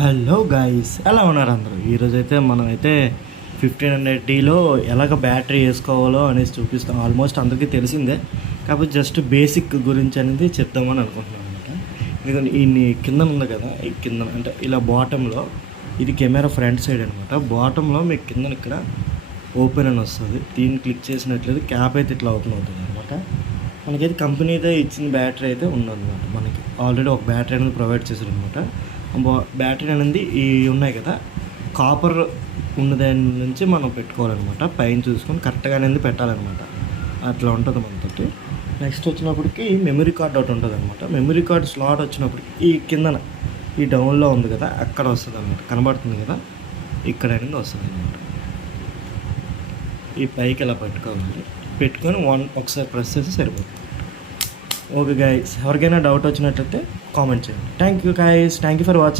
Hello guys, ఎలా ఉన్నారు అందరూ? ఈరోజైతే మనమైతే 1500Dలో ఎలాగ బ్యాటరీ వేసుకోవాలో అనేసి చూపిస్తాం. ఆల్మోస్ట్ అందరికీ తెలిసిందే, కాకపోతే జస్ట్ బేసిక్ గురించి అనేది చెప్దామని అనుకుంటున్నాను అనమాట. ఎందుకంటే ఈ కింద ఉంది కదా, ఈ కింద అంటే ఇలా బాటంలో ఇది కెమెరా ఫ్రంట్ సైడ్ అనమాట. బాటంలో మీకు కింద ఇక్కడ ఓపెన్ అని వస్తుంది. దీన్ని క్లిక్ చేసినట్లయితే క్యాప్ అయితే ఇట్లా ఓపెన్ అవుతుంది అనమాట. మనకైతే కంపెనీ అయితే ఇచ్చిన బ్యాటరీ అయితే ఉందన్నమాట. మనకి ఆల్రెడీ ఒక బ్యాటరీ అనేది ప్రొవైడ్ చేశారు అనమాట. బ్యాటరీ అనేది ఈ ఉన్నాయి కదా, కాపర్ ఉన్నదాని నుంచి మనం పెట్టుకోవాలన్నమాట. పైన చూసుకొని కరెక్ట్గా అనేది పెట్టాలన్నమాట. అట్లా ఉంటుంది మనతోటి. నెక్స్ట్ వచ్చినప్పటికి మెమరీ కార్డ్ ఒకటి ఉంటుంది అనమాట. మెమరీ కార్డ్ స్లాట్ వచ్చినప్పటికి ఈ కిందన ఈ డౌన్లో ఉంది కదా, అక్కడ వస్తుంది అనమాట. కనబడుతుంది కదా, ఇక్కడ అనేది వస్తుంది అనమాట. ఈ పైకి ఇలా పెట్టుకోవాలి. పెట్టుకొని ఒకసారి ప్రెస్ చేసి సరిపోతుంది. ఓకే గైస్, ఎవరికైనా డౌట్ వచ్చినట్లయితే కామెంట్ చేయండి. Thank you guys, thank you for watching.